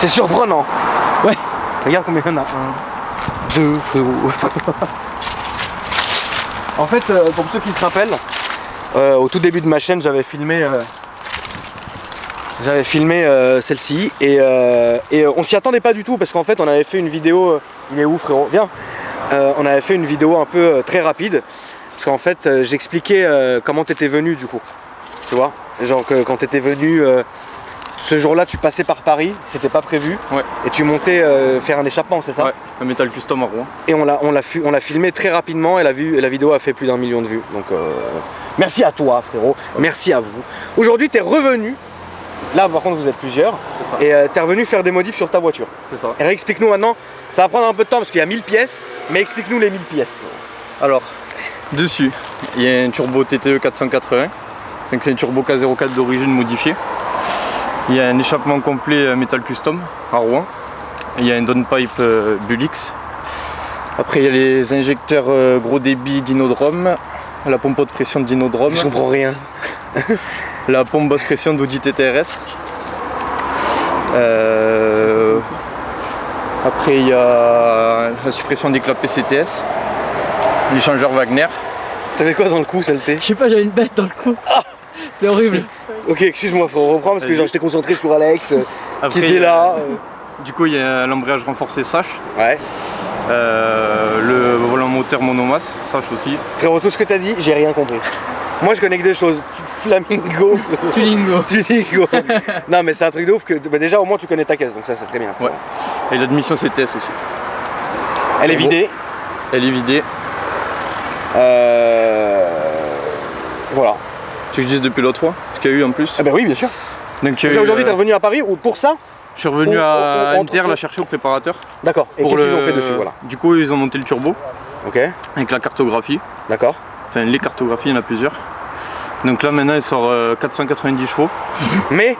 C'est surprenant. Ouais. Regarde combien il y en a. 1, 2, frérot. En fait, pour ceux qui se rappellent, au tout début de ma chaîne, j'avais filmé celle-ci et on s'y attendait pas du tout parce qu'en fait on avait fait une vidéo. Il est où, frérot? Viens. On avait fait une vidéo un peu très rapide parce qu'en fait j'expliquais comment t'étais venu du coup. Tu vois, genre que quand t'étais venu ce jour-là, tu passais par Paris, c'était pas prévu. Ouais. Et tu montais faire un échappement, c'est ça? Ouais, un Metal Custom à Rouen. Et on l'a filmé très rapidement et la vidéo a fait plus d'1 million de vues. Donc merci à toi, frérot. Merci à vous. Aujourd'hui, t'es revenu. Là, par contre, vous êtes plusieurs. C'est ça. Et t'es revenu faire des modifs sur ta voiture. C'est ça. Et explique-nous maintenant. Ça va prendre un peu de temps parce qu'il y a 1000 pièces. Mais explique-nous les 1000 pièces. Alors, dessus, il y a un turbo TTE 480. Donc c'est un turbo K04 d'origine modifié. Il y a un échappement complet Metal Custom à Rouen. Il y a un downpipe Bulix. Après il y a les injecteurs gros débit d'Inodrome, la pompe haute pression d'Inodrome. Je comprends rien. La pompe basse pression d'Audi TTRS. Après il y a la suppression d'éclat PCTS. L'échangeur Wagner. T'avais quoi dans le cou, saleté? Je sais pas, j'avais une bête dans le cou. Ah, c'est horrible. Ok, excuse-moi, faut reprendre parce que j'étais concentré sur Alex Après, qui était là. Du coup il y a l'embrayage renforcé Sash. Ouais. Le volant moteur monomasse, Sash aussi. Frérot, tout ce que t'as dit, j'ai rien compris. Moi je connais que deux choses. Flamingo. Tulingo. Tulingo. Non mais c'est un truc de ouf que bah, déjà au moins tu connais ta caisse, donc ça c'est très bien. Ouais. Et l'admission CTS aussi. Elle est vidée. Elle est vidée. Voilà. Tu veux que je dise depuis l'autre fois ce qu'il y a eu en plus? Ah bah oui, bien sûr. Donc aujourd'hui t'es revenu à Paris ou pour ça? Je suis revenu à on MTR la chercher au préparateur. D'accord. Et qu'est-ce qu'ils ont fait dessus, voilà? Du coup ils ont monté le turbo. Ok. Avec la cartographie. D'accord. Enfin les cartographies, il y en a plusieurs. Donc là maintenant il sort 490 chevaux. Mais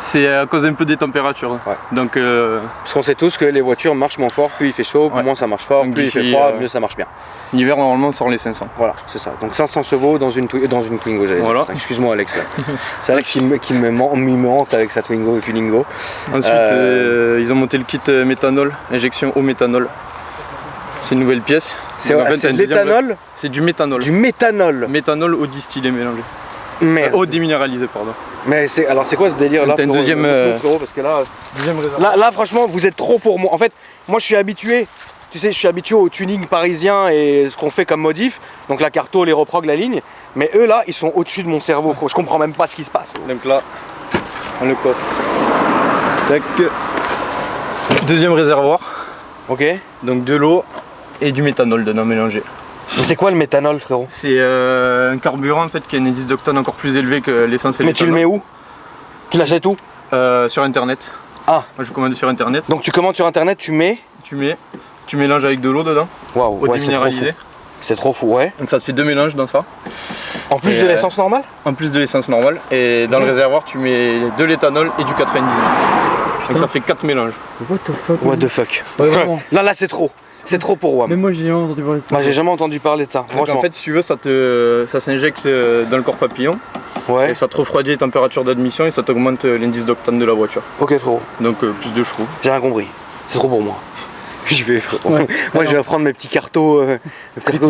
c'est à cause un peu des températures. Ouais. Donc parce qu'on sait tous que les voitures marchent moins fort, plus il fait chaud, ouais. moins ça marche fort, Donc plus il fait froid, mieux ça marche bien. l'hiver normalement on sort les 500. Voilà, c'est ça. Donc 500 chevaux dans une Twingo, j'allais voilà. dire. Excuse-moi Alex. C'est Alex qui me hante avec sa Twingo et Twingo. Ensuite ils ont monté le kit méthanol, injection au méthanol. C'est une nouvelle pièce. C'est en fait, de l'éthanol? C'est du méthanol. Du méthanol. Méthanol eau distillé mélangé. Merde. Eau déminéralisée, pardon. Mais c'est quoi ce délire là? T'as une deuxième. Parce que là franchement vous êtes trop pour moi. En fait, moi je suis habitué. Tu sais, je suis habitué au tuning parisien et ce qu'on fait comme modif. Donc la carto, les reprog, la ligne. Mais eux là, ils sont au-dessus de mon cerveau. Je comprends même pas ce qui se passe. Donc là, on le coffre. Tac. Deuxième réservoir. Ok. Donc de l'eau et du méthanol dedans mélangé. Mais c'est quoi le méthanol, frérot? C'est un carburant en fait qui a un indice d'octane encore plus élevé que l'essence et Mais tu le mets où? Tu l'achètes où? Sur internet. Ah. Moi je commande sur internet. Donc tu commandes sur internet, tu mélanges avec de l'eau dedans. Waouh, Eau ouais, déminéralisée. c'est trop fou, ouais. Donc ça te fait deux mélanges dans ça. En plus Et, de l'essence normale? En plus de l'essence normale. Et dans le réservoir tu mets de l'éthanol et du 98. Donc ça fait 4 mélanges. What the fuck? What the fuck? Ouais, vraiment. Là c'est trop. C'est trop pour WAM. Même moi j'ai jamais entendu parler de ça. Moi j'ai jamais entendu parler de ça. Donc Franchement. en fait si tu veux ça s'injecte dans le corps papillon. Ouais. Et ça te refroidit les températures d'admission et ça t'augmente l'indice d'octane de la voiture. Ok frérot. Donc plus de chevaux. J'ai rien compris. C'est trop pour moi. Je vais, Ouais. Moi je vais reprendre mes petits cartos.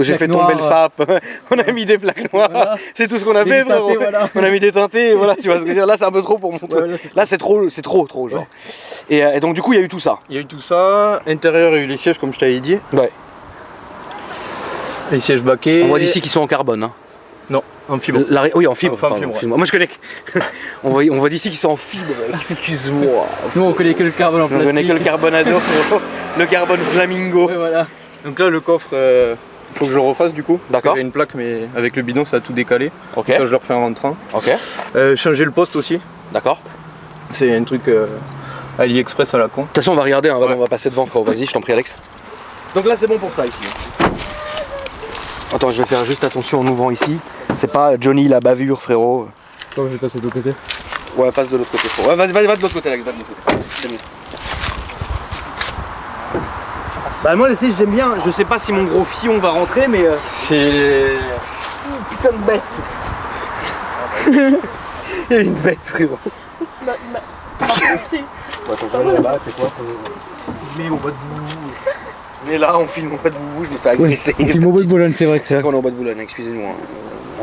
J'ai fait tomber le FAP. On a mis des plaques noires. Voilà. C'est tout ce qu'on a fait, frérot. Voilà. On a mis des teintés. Voilà, tu vois ce que je veux dire. Là c'est un peu trop pour mon truc. Ouais, là c'est trop genre. Ouais. Et donc du coup il y a eu tout ça. Il y a eu tout ça. Intérieur il y a eu les sièges comme je t'avais dit. Ouais. Les sièges baquets. On voit d'ici qu'ils sont en carbone. Hein. Non, en fibre. Oui, en fibre. Enfin, en pardon, fibre, excuse-moi. Moi je connais. On voit d'ici qu'ils sont en fibre. Excuse-moi. Nous on connaît que le carbone en On plastique. connaît que le carbonado, le carbone flamingo. Ouais, voilà. Donc là le coffre, faut que je le refasse du coup. D'accord. Il y a une plaque mais avec le bidon ça a tout décalé. Ok. Ça je le refais en rentrant. Ok. Changer le poste aussi. D'accord. C'est un truc AliExpress à la con. De toute façon, on va regarder, hein, Ouais. on va passer devant, frérot. Vas-y, je t'en prie, Alex. Donc là, c'est bon pour ça ici. Attends, je vais faire juste attention en ouvrant ici. C'est pas Johnny la bavure, frérot. Attends, je vais passer de l'autre côté. Ouais, passe de l'autre côté, frérot. Ouais, va de l'autre côté, Alex, va de l'autre côté. C'est mieux. Bah, moi, l'essai, j'aime bien. Je sais pas si mon gros fion va rentrer, mais. C'est. Putain de bête. Il y a une bête, frérot. Ouais, ton collègue là-bas, c'est quoi? Mais au bois de boue. Mais là, on filme au bois de boue, je me fais agresser. On filme au bois de Boulogne, c'est vrai que C'est vrai qu'on est au bois de Boulogne, excusez-nous. Hein.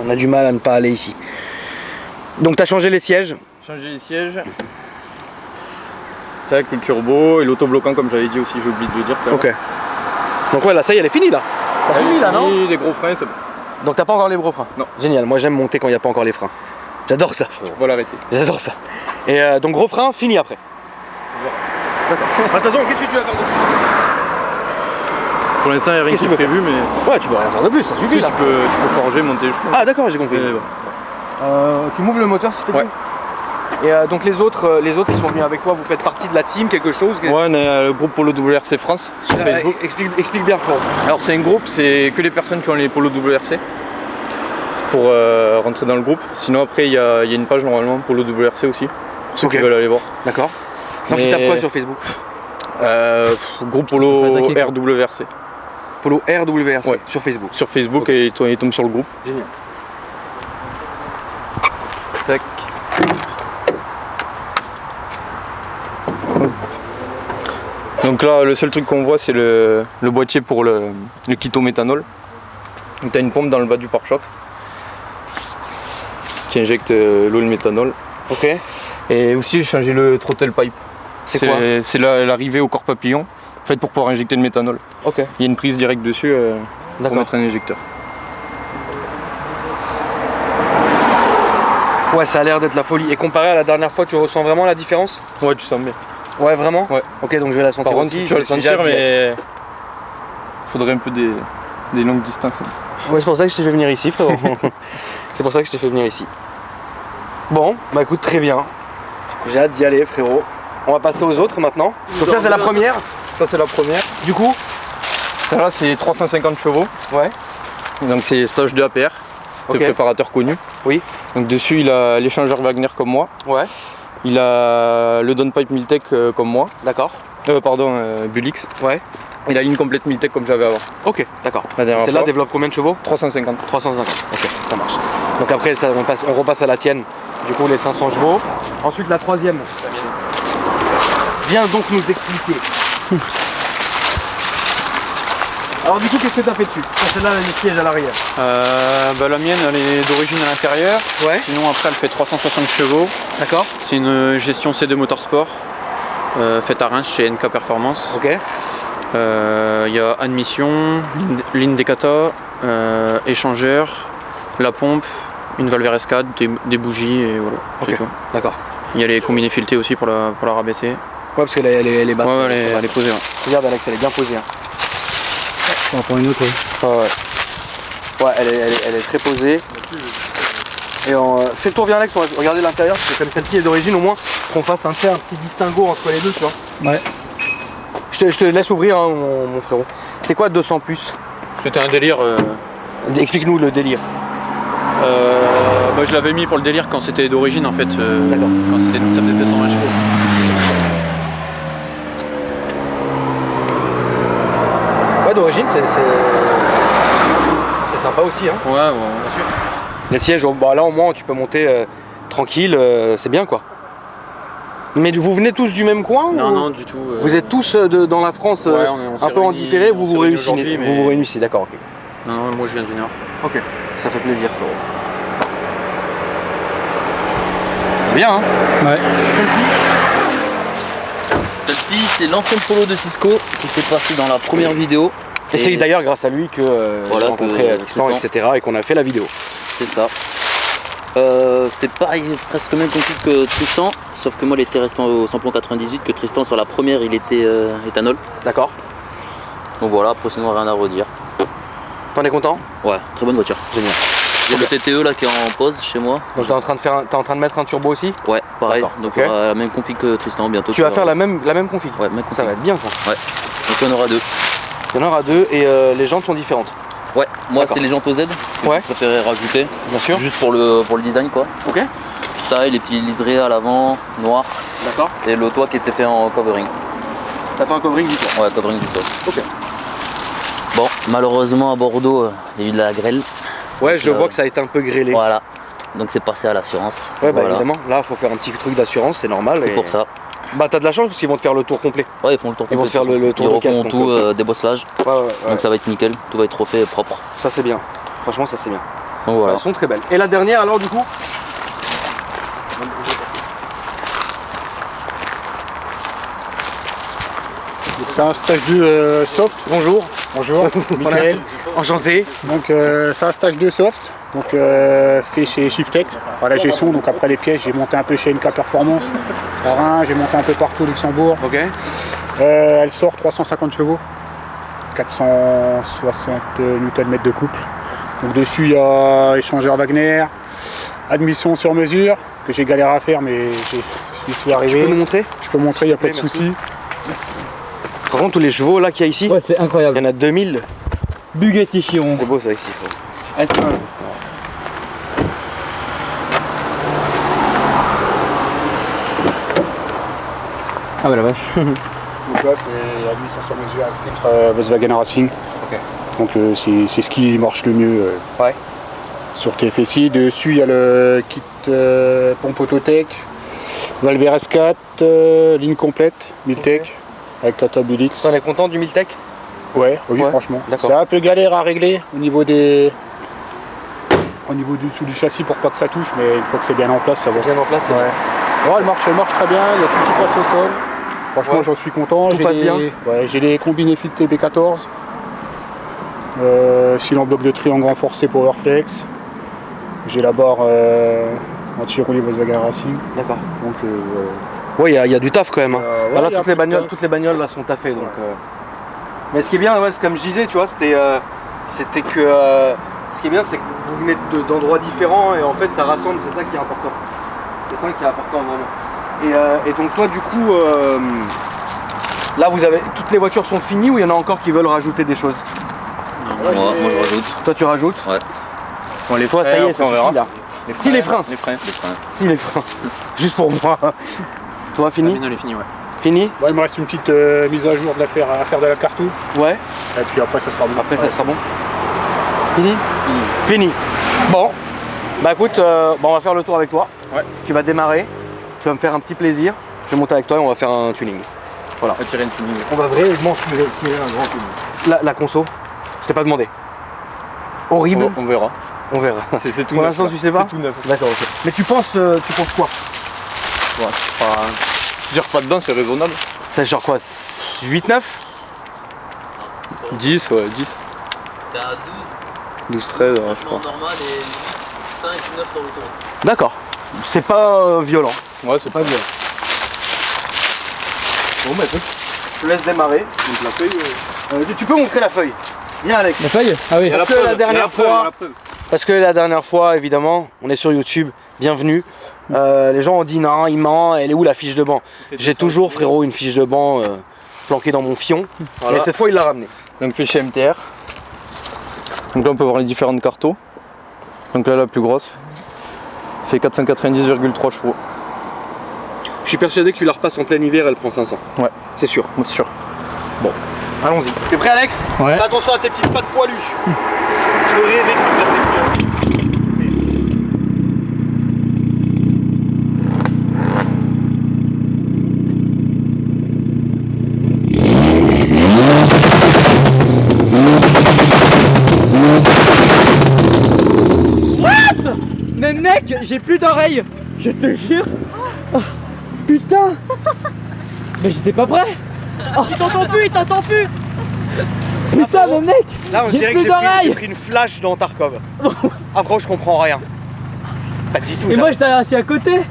On a du mal à ne pas aller ici. Donc t'as changé les sièges? Changer les sièges. C'est avec le turbo et l'autobloquant comme j'avais dit aussi, j'ai oublié de le dire. Ok. Donc ouais, là ça y est, elle est finie là. T'as fini là, non? Les gros freins, c'est bon. Donc t'as pas encore les gros freins? Non. Génial, moi j'aime monter quand il n'y a pas encore les freins. J'adore ça, frérot. On va l'arrêter. J'adore ça. Et donc gros frein, fini après. D'accord. Attention, qu'est-ce que tu vas faire de plus? Pour l'instant, il n'y a rien qui est prévu, mais Ouais, tu peux rien faire de plus, ça suffit si, là. tu peux forger, monter le chemin. Ah d'accord, j'ai compris. Et voilà. Tu m'ouvres le moteur s'il te plaît. Ouais. Et donc les autres qui sont venus avec toi, vous faites partie de la team, quelque chose? Ouais, on est le groupe Polo WRC France sur Facebook. Explique bien, frérot. Alors c'est un groupe, c'est que les personnes qui ont les Polo WRC pour rentrer dans le groupe. Sinon après il y a une page normalement Polo WRC aussi, pour ceux qui veulent aller voir. D'accord. Donc tu tapes quoi sur Facebook? Groupe Polo RWRC. Polo RWRC Ouais. sur Facebook. Sur Facebook et il tombe sur le groupe. Génial. Tac. Donc là, le seul truc qu'on voit, c'est le boîtier pour le kit au méthanol. Donc tu as une pompe dans le bas du pare-choc qui injecte l'eau et le méthanol. Ok. Et aussi, j'ai changé le throttle pipe. C'est quoi? C'est l'arrivée au corps papillon, faite pour pouvoir injecter le méthanol. Ok. Il y a une prise directe dessus pour D'accord. mettre un injecteur. Ouais, ça a l'air d'être la folie. Et comparé à la dernière fois, tu ressens vraiment la différence? Ouais, tu sens bien. Ouais, vraiment? Ouais. Ok, donc je vais la sentir Par contre, aussi. tu vas le Je suis sentir, déjà mais il faudrait un peu des longues distances. Ouais, c'est pour ça que je t'ai fait venir ici, frérot. C'est pour ça que je t'ai fait venir ici. Bon, bah écoute, très bien. J'ai hâte d'y aller, frérot. On va passer aux autres maintenant. Donc ça, c'est la première. Ça, c'est la première. Du coup? Celle-là, c'est 350 chevaux. Ouais. Donc, c'est stage de APR, Ok. le préparateur connu. Oui. Donc, dessus, il a l'échangeur Wagner comme moi. Ouais. Il a le downpipe Miltech comme moi. D'accord. Bulix. Ouais. Il a une complète Miltech comme j'avais avant. Ok, d'accord. La dernière Celle-là fois. développe combien de chevaux? 350. 350. Ok, ça marche. Donc après, ça, on repasse à la tienne. Du coup, les 500 chevaux. Ensuite, la troisième. Viens donc nous expliquer. Alors du coup, qu'est-ce que tu as fait dessus? Celle-là, elle a le siège à l'arrière. La mienne elle est d'origine à l'intérieur, Ouais. sinon après elle fait 360 chevaux. D'accord. C'est une gestion C2 Motorsport faite à Reims chez NK Performance. Ok. Il y a admission, ligne Decata, échangeur, la pompe, une valve RS4, des bougies et voilà. Ok. C'est tout. D'accord. Il y a les combinés filetés aussi pour la rabaisser. Ouais, parce qu'elle est basse. Ouais, elle est posée. Ouais. Regarde, Alex, elle est bien posée. Hein. On va prendre une autre, ouais. Ouais, elle est très posée. Et fais le tour, viens, Alex, on va regarder l'intérieur, parce que comme celle-ci est d'origine, au moins qu'on fasse un petit distinguo entre les deux, tu vois. Ouais. Je te laisse ouvrir, hein, mon frérot. C'est quoi 200 plus? C'était un délire. Explique-nous le délire. Je l'avais mis pour le délire quand c'était d'origine en fait. D'accord. Quand ça faisait 220 chevaux. Ouais, d'origine, c'est sympa aussi, hein. Ouais, bien sûr. Les sièges, bah, là au moins tu peux monter tranquille, c'est bien quoi. Mais vous venez tous du même coin Non, ou... non, du tout. Vous êtes tous dans la France Ouais, un peu en différé, vous vous réunissez, vous vous réunissez, d'accord, ok. Non, moi je viens du Nord. Ok, ça fait plaisir, frérot. Bien, hein. Ouais. Celle-ci, c'est l'ancienne Polo de Cisco qui fait passer dans la première vidéo. Et c'est d'ailleurs grâce à lui que Voilà, j'ai rencontré que Tristan, Tristan. etc. et qu'on a fait la vidéo. C'est ça. C'était pareil, presque le même config que Tristan, sauf que moi il était resté au samplon 98, que Tristan sur la première il était éthanol. D'accord. Donc voilà, après sinon rien à redire. T'en es content? Ouais, très bonne voiture. Génial. Il y a le TTE là qui est en pause chez moi. Donc t'es en train de mettre un turbo aussi? Ouais, pareil. D'accord, Donc ok. on aura la même config que Tristan bientôt. Tu vas faire la même config? Ouais, même config. Ça va être bien ça. Ouais. Donc il y en aura deux. Il y en aura deux et les jantes sont différentes. Ouais, moi D'accord. c'est les jantes OZ. Ouais. Je préférais rajouter. Bien sûr. Juste pour le design quoi. Ok. Ça et les petits liserés à l'avant, noir. D'accord. Et le toit qui était fait en covering. T'as fait un covering du toit. Ouais, covering du toit. Ok. Bon, malheureusement à Bordeaux, il y a eu de la grêle. Ouais, je vois que ça a été un peu grêlé. Voilà. Donc c'est passé à l'assurance. Ouais, bah Voilà. évidemment, là il faut faire un petit truc d'assurance, c'est normal. C'est et- pour ça. Bah t'as de la chance parce qu'ils vont te faire le tour complet. Ouais, ils font le tour Ils vont complet, te faire le tour ils de caisse, refont donc, tout, débosselage. Ouais. Donc ça va être nickel, tout va être refait et propre. Ça c'est bien. Franchement ça c'est bien. Donc voilà. Elles sont très belles. Et la dernière alors du coup C'est un stage 2 soft. bonjour. Bonjour, Michael. Enchanté. Donc c'est un stage 2 soft, donc fait chez Shiftech, à la gestion. Donc après les pièces, j'ai monté un peu chez NK Performance, à Reims, j'ai monté un peu partout au Luxembourg. Ok. Elle sort 350 chevaux, 460 Nm de couple. Donc dessus il y a échangeur Wagner, admission sur mesure, que j'ai galéré à faire mais j'y suis Tu arrivé. peux nous montrer? Je peux montrer, il n'y a pas de Merci. souci. Par contre tous les chevaux là qu'il y a ici, Ouais, c'est il y incroyable. en a 2000. Bugatti Chiron. C'est beau ça ici. frère. S15. Ah bah la vache. Donc là c'est admission sur mesure avec filtre Volkswagen Racing. Ok. Donc c'est ce qui marche le mieux Ouais. sur TFSI. Dessus il y a le kit pompe Autotech, valve RS4, ligne complète, Miltech, avec la Tabulix. On est content du Miltech? Ouais, oui Ouais, franchement. d'accord. C'est un peu galère à régler au niveau du dessous du châssis pour pas que ça touche, mais une fois que c'est bien en place, ça va. C'est bien en place, c'est Ouais. bien. Ouais, elle marche très bien, il y a tout qui passe au sol. Franchement, Ouais. j'en suis content. Tout passe bien. Ouais, j'ai les combinés fit TB14. Cylindre bloc de triangle renforcé Powerflex. J'ai la barre anti-roulis Volkswagen Racing. D'accord. Donc, Ouais, il y a du taf quand même. Hein. ouais, Bah là, il y a toutes les un peu de bagnoles, taf. toutes les bagnoles là sont taffées donc. Mais ce qui est bien, ouais, c'est comme je disais, tu vois, c'était que ce qui est bien, c'est que vous venez d'endroits différents et en fait ça rassemble, c'est ça qui est important. C'est ça qui est important vraiment. Et donc toi du coup, là vous avez toutes les voitures sont finies ou il y en a encore qui veulent rajouter des choses? Moi je rajoute. Toi tu rajoutes? Ouais. Bon les fois ça y est, ça on verra. suffit là. Si les freins, Les freins. si les freins. Juste pour moi. Toi fini? Elle est finie, ouais. Fini? ouais, il me reste une petite mise à jour à faire de la cartou. Ouais. Et puis après, ça sera bon. Après ça Ouais. sera bon. Fini? Fini. Bon. Bah écoute, on va faire le tour avec toi. Ouais. Tu vas démarrer, tu vas me faire un petit plaisir. Je vais monter avec toi et on va faire un tuning. On va tirer une tuning. On va vraiment tirer un grand tuning. La conso, je t'ai pas demandé. Horrible, On verra. on verra. C'est tout Pour neuf. l'instant là. tu sais pas? C'est tout neuf. D'accord, ok. Mais tu penses quoi? Ouais, c'est pas... Dire pas dedans, c'est raisonnable. C'est genre quoi? 8-9? 10, ouais, 10. T'es à 12, 13, je crois. normal et 5, 9 sur l'autoroute. D'accord. C'est pas violent. Ouais, c'est pas bien. Bon bah écoute, je te laisse démarrer. Donc la feuille. Tu peux montrer la feuille. Viens Alex. La feuille? Ah oui. Parce que la dernière fois, parce que la dernière fois, évidemment, on est sur YouTube, bienvenue. Les gens ont dit non, il ment, elle est où la fiche de banc? J'ai toujours, frérot, une fiche de banc planquée dans mon fion. Voilà. Et cette fois, il l'a ramenée. Donc fait chez MTR. Donc là on peut voir les différentes cartos. Donc là la plus grosse fait 490,3 chevaux. Je suis persuadé que tu la repasses en plein hiver, elle prend 500. Ouais. C'est sûr. Moi c'est sûr. Allons-y. T'es prêt, Alex? Ouais. Fais attention à tes petites pattes poilues. Je me rêvais que tu faisais plus. Mais mec, j'ai plus d'oreilles. Je te jure. Oh, putain. Mais j'étais pas prêt. Il t'entend plus, il t'entend plus. Putain, mais mec. Là, on J'ai dirait plus que j'ai d'oreilles. pris une flash dans Tarkov. Après, je comprends rien. Pas du tout. Et moi j'étais assis à côté.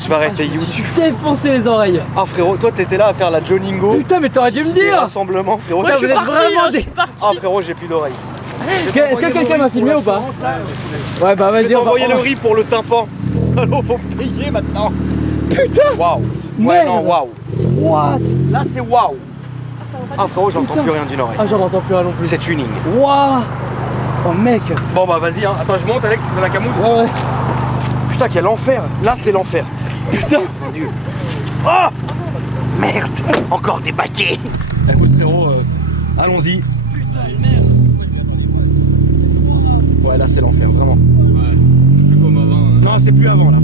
je vais arrêter Je me suis YouTube. défoncé les oreilles. Ah, frérot, toi, t'étais là à faire la Joningo. Putain, mais t'aurais dû me Des dire. rassemblements, frérot. Moi, Putain, je suis vous êtes parti, vraiment hein, je des- suis parti. Ah, frérot, j'ai plus d'oreilles. Est-ce que quelqu'un m'a filmé ou pas? Ouais, bah Je vais vas-y, on va. t'envoyer le riz pour le tympan. Alors, faut me payer maintenant. Putain. Waouh. Ouais, Merde. non, waouh. What? Là, c'est waouh. Ah, frérot, j'entends Putain. plus rien d'une oreille. Ah, j'en entends plus rien non plus. C'est tuning. Waouh. Oh mec. Bon, bah, vas-y, hein. Attends, je monte, Alex, tu fais la camoufle. Ouais, ouais. Putain, quel enfer. Là, c'est l'enfer. Putain. Mon Dieu. Oh. Merde. Encore des baquets. Écoute, frérot, allons-y. Putain, merde. Ouais, là, c'est l'enfer, vraiment. Ouais, c'est plus comme avant. Non, c'est plus avant là.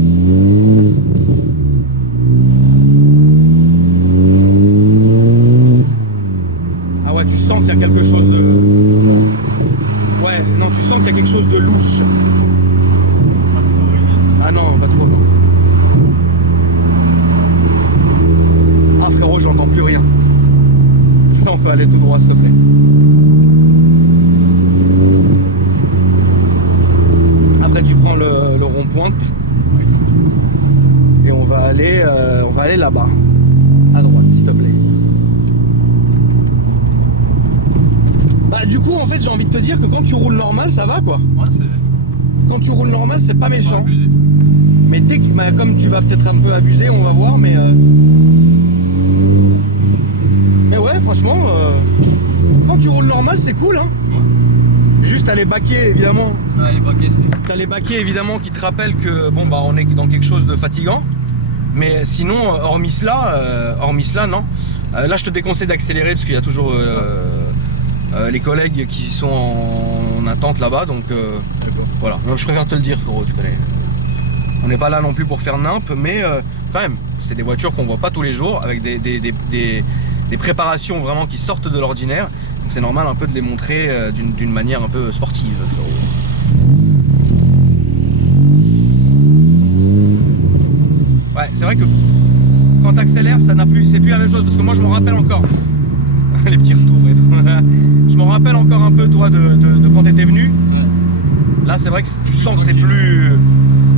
Ah ouais, tu sens qu'il y a quelque chose de... Ouais, non, tu sens qu'il y a quelque chose de louche. Ah non, pas trop, non. Ah frérot, j'entends plus rien. Là, on peut aller tout droit, s'il te plaît. Après, tu prends le rond-pointe. Et on va aller là-bas. À droite, s'il te plaît. Bah du coup, en fait, j'ai envie de te dire que quand tu roules normal, ça va quoi. Ouais, c'est... Quand tu roules normal, c'est pas méchant. abusé. Mais dès que, bah, comme tu vas peut-être un peu abuser, on va voir, mais ouais, franchement, quand tu roules normal, c'est cool, hein. Ouais. Juste à les baquer, évidemment. Ah, les baquets, c'est... T'as les baquets, évidemment, qui te rappellent que, bon, bah, on est dans quelque chose de fatigant. Mais sinon, hormis cela, non. Là, je te déconseille d'accélérer parce qu'il y a toujours les collègues qui sont en attente là-bas, donc voilà. Donc, je préfère te le dire, frérot, tu connais. On n'est pas là non plus pour faire nimp, mais quand même, c'est des voitures qu'on voit pas tous les jours, avec des préparations vraiment qui sortent de l'ordinaire. Donc c'est normal un peu de les montrer d'une manière un peu sportive, frérot. Ouais, c'est vrai que quand tu accélères, c'est plus la même chose, parce que moi je m'en rappelle encore. Les petits retours et tout. Je m'en rappelle encore un peu, toi, de quand t'étais venu. Ouais. Là, c'est vrai que tu sens que c'est plus...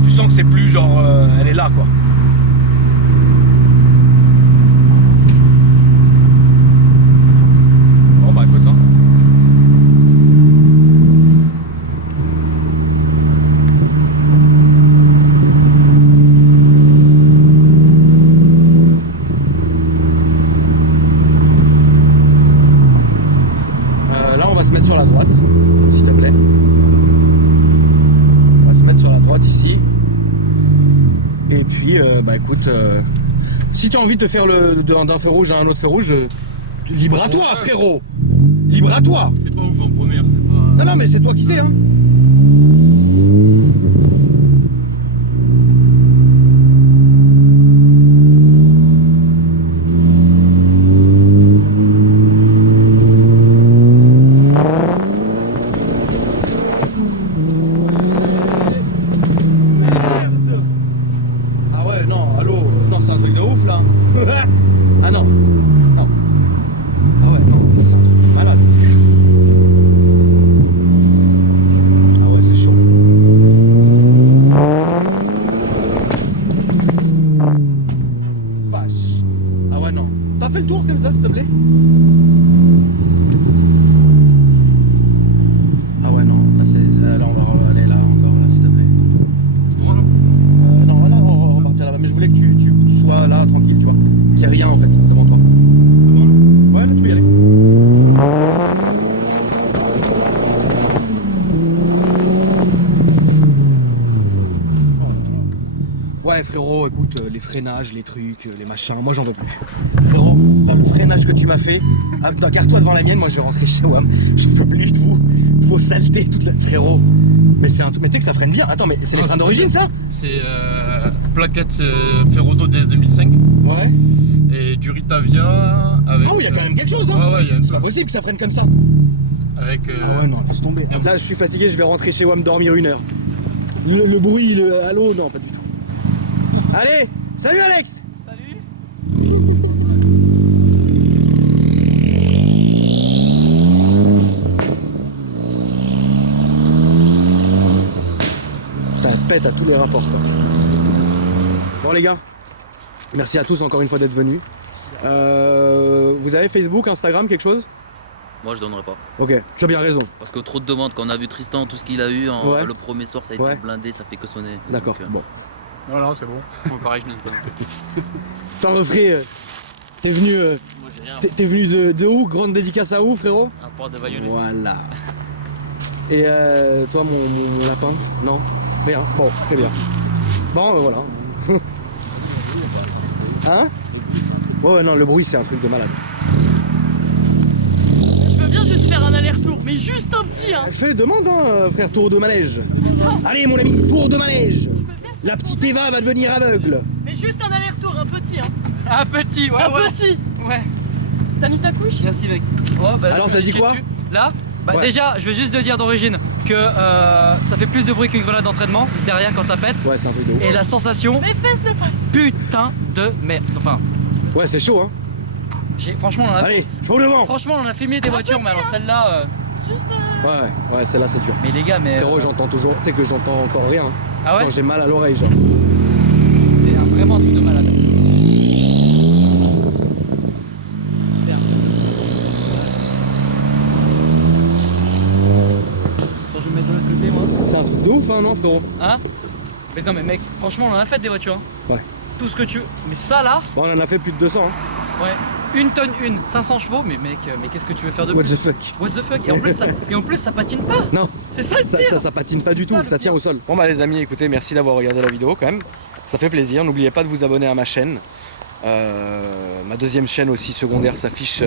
Tu sens que c'est plus genre... elle est là, quoi. Bon, bah écoute, hein. Là, on va se mettre sur la droite, s'il te plaît. On va se mettre sur la droite ici. Et puis, bah écoute, si tu as envie de te faire d'un feu rouge à un autre feu rouge, libre à toi, frérot. Libre à toi. C'est pas ouf en première, c'est pas... Non, mais c'est toi qui sais, hein. Ah non, non. Ah ouais, non, c'est un truc de malade. Ah ouais, c'est chaud. Vache. Ah ouais, non. T'as fait le tour comme ça, s'il te plaît? Ah ouais, non. Là, on va aller là encore, là, s'il te plaît. Non, là, on va repartir là-bas. Mais je voulais que tu sois là, tranquille, tu vois. Qu'il n'y ait rien en fait devant toi. Ouais, là tu peux y aller. Ouais, frérot, écoute, les freinages, les trucs, les machins, moi j'en veux plus. Frérot, dans le freinage que tu m'as fait, garde-toi devant la mienne, moi je vais rentrer chez WAM. Je peux plus de vos saletés, toute la... Frérot, mais c'est un truc. Mais tu sais que ça freine bien. Attends, mais c'est les freins d'origine ça? C'est plaquette Ferrodo DS 2005. Ouais. Et du Ritavia avec... Oh, il y a quand même quelque chose, hein. Ouais, c'est pas possible que ça freine comme ça. Avec... Ah ouais, non, laisse tomber. Là, je suis fatigué, je vais rentrer chez WAM dormir 1 heure. Le bruit, allô, non, pas du tout. Allez, salut Alex. Salut. Putain, elle pète à tous les rapports, quoi. Bon les gars, merci à tous encore une fois d'être venus. Vous avez Facebook, Instagram, quelque chose? Moi je donnerais pas. Ok, tu as bien raison. Parce que trop de demandes, quand on a vu Tristan, tout ce qu'il a eu, Ouais. le premier soir ça a été Ouais. blindé, ça fait que sonner. D'accord, Donc, bon. Non, non, c'est bon. Moi pareil, je n'aime pas non plus. T'en refrais, t'es venu, Moi j'ai rien t'es venu de où? Grande dédicace à où, frérot? à part de Bayonne. Voilà. Et toi, mon lapin? Non? Rien. Bon, très bien. Bon, voilà. Hein? Ouais, non, le bruit, c'est un truc de malade. Je veux bien juste faire un aller-retour, mais juste un petit, hein. Fais, demande, hein, frère, tour de manège. Allez, mon ami, tour de manège. Je peux faire ce La petite Eva va devenir aveugle. Mais juste un aller-retour, un petit, hein. Un petit, ouais, Un ouais. petit. Ouais. T'as mis ta couche? Merci mec. Oh, bah, Alors, je ça me dit suis quoi dessus. Là, bah Ouais. déjà, je vais juste te dire d'origine que ça fait plus de bruit qu'une grenade d'entraînement derrière quand ça pète. Ouais, c'est un truc de ouf. Et la sensation, Mes fesses ne passent. putain de merde. Enfin, Ouais, c'est chaud, hein. franchement, on en a, Allez, je vais au devant. franchement, on a filmé des voitures, mais alors celle-là. Juste. Ouais, celle-là, c'est dur. Mais les gars, mais. Frérot, j'entends toujours. Tu sais que j'entends encore rien. Hein. Ah ouais? Genre, j'ai mal à l'oreille, genre. C'est vraiment un truc de malade. C'est un truc Attends, je vais me mettre de l'autre côté, moi. C'est un truc de ouf, hein, non, frérot? Hein? Mais non, mais mec, franchement, on en a fait des voitures. Hein. Ouais. Tout ce que tu veux. Mais ça là, Bon, on en a fait plus de 200. Hein. ouais. 1 tonne 500 chevaux, mais mec, mais qu'est-ce que tu veux faire de What plus? the fuck? What the fuck? Et en plus, ça patine pas. Non, C'est ça le ça, pire. ça patine pas du tout, Ça, le ça tient pire. au sol. Bon bah les amis, écoutez, merci d'avoir regardé la vidéo quand même. Ça fait plaisir. N'oubliez pas de vous abonner à ma chaîne. Ma deuxième chaîne aussi secondaire s'affiche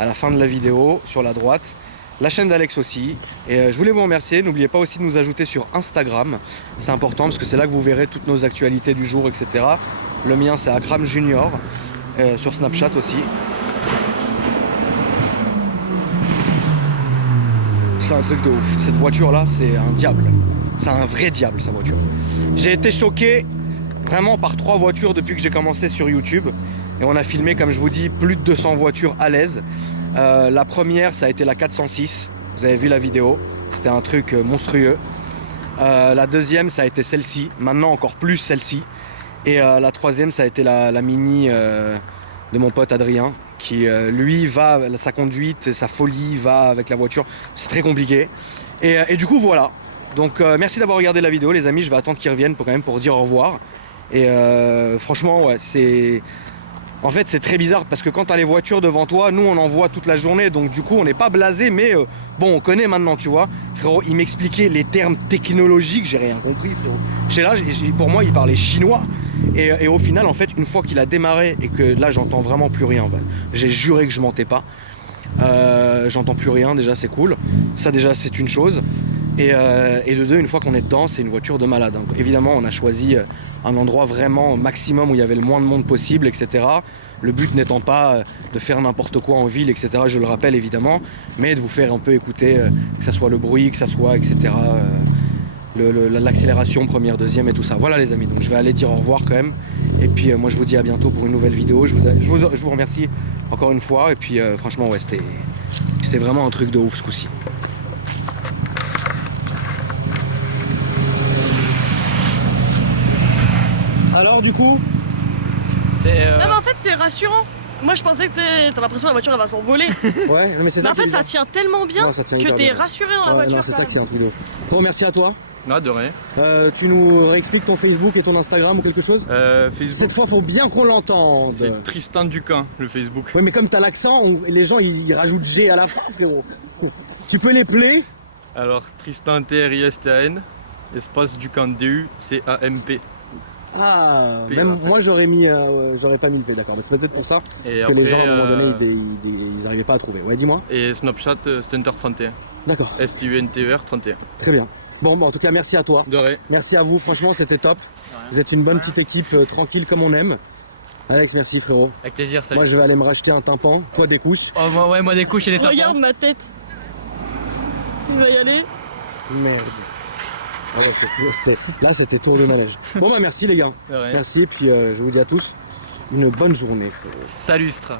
à la fin de la vidéo sur la droite. La chaîne d'Alex aussi. Et je voulais vous remercier. N'oubliez pas aussi de nous ajouter sur Instagram. C'est important parce que c'est là que vous verrez toutes nos actualités du jour, etc. Le mien c'est Akram Junior. Sur Snapchat aussi. C'est un truc de ouf. Cette voiture là, c'est un diable. C'est un vrai diable, sa voiture. J'ai été choqué vraiment par 3 voitures depuis que j'ai commencé sur YouTube. Et on a filmé, comme je vous dis, plus de 200 voitures à l'aise. La première, ça a été la 406. Vous avez vu la vidéo. C'était un truc monstrueux. La deuxième, ça a été celle-ci. Maintenant, encore plus celle-ci. Et la troisième, ça a été la Mini de mon pote Adrien. Qui lui va, sa conduite, sa folie va avec la voiture, c'est très compliqué. Et du coup voilà, donc merci d'avoir regardé la vidéo les amis, je vais attendre qu'ils reviennent pour dire au revoir. Et franchement ouais, en fait c'est très bizarre parce que quand t'as les voitures devant toi, nous on en voit toute la journée, donc du coup on n'est pas blasé, mais bon on connaît maintenant, tu vois. Frérot, il m'expliquait les termes technologiques, j'ai rien compris frérot. Pour moi il parlait chinois. Et au final, en fait, une fois qu'il a démarré et que là, j'entends vraiment plus rien. J'ai juré que je mentais pas. J'entends plus rien. Déjà, c'est cool. Ça, déjà, c'est une chose. Et de deux, une fois qu'on est dedans, c'est une voiture de malade. Donc, évidemment, on a choisi un endroit vraiment au maximum où il y avait le moins de monde possible, etc. Le but n'étant pas de faire n'importe quoi en ville, etc. Je le rappelle évidemment, mais de vous faire un peu écouter, que ça soit le bruit, que ça soit, etc. L'accélération première, deuxième et tout ça. Voilà les amis, donc je vais aller dire au revoir quand même. Et puis moi je vous dis à bientôt pour une nouvelle vidéo. Je vous remercie encore une fois. Et puis franchement ouais, c'était vraiment un truc de ouf ce coup-ci. Alors du coup C'est. Non, mais en fait, c'est rassurant. Moi, je pensais que t'as l'impression que la voiture elle va s'envoler. Ouais, mais c'est Mais ça. en fait, ça tient tellement bien Non, ça tient que hyper t'es bien. rassuré dans la Ouais, voiture. non, c'est quand ça même. que c'est un truc de ouf. Toi, merci à toi. Non, de rien. Tu nous réexpliques ton Facebook et ton Instagram ou quelque chose? Facebook, Cette fois, faut bien qu'on l'entende. c'est Tristan Ducamp, le Facebook. Ouais, mais comme t'as l'accent, les gens ils rajoutent G à la fin, frérot. Tu peux les player? Alors, Tristan Tristan, espace Ducamp DUCAMP. Ah, P, même en fait. moi j'aurais pas mis le P, d'accord. Mais c'est peut-être pour ça Et que après, les gens à un moment donné ils arrivaient pas à trouver. Ouais, dis-moi. Et Snapchat, Stunter31. D'accord, STUNTER 31. très bien. Bon, bah, en tout cas, merci à toi. De rien. Merci à vous, franchement, c'était top. Vous êtes une bonne petite équipe, tranquille comme on aime. Alex, merci frérot. Avec plaisir, salut. Moi je vais aller me racheter un tympan, toi des couches. Oh, moi des couches et des tampons. Regarde ma tête. Il va y aller. Merde. Ah ouais, là c'était tour de manège. Bon bah merci les gars. De rien. Merci et puis je vous dis à tous une bonne journée frérot. Salustre.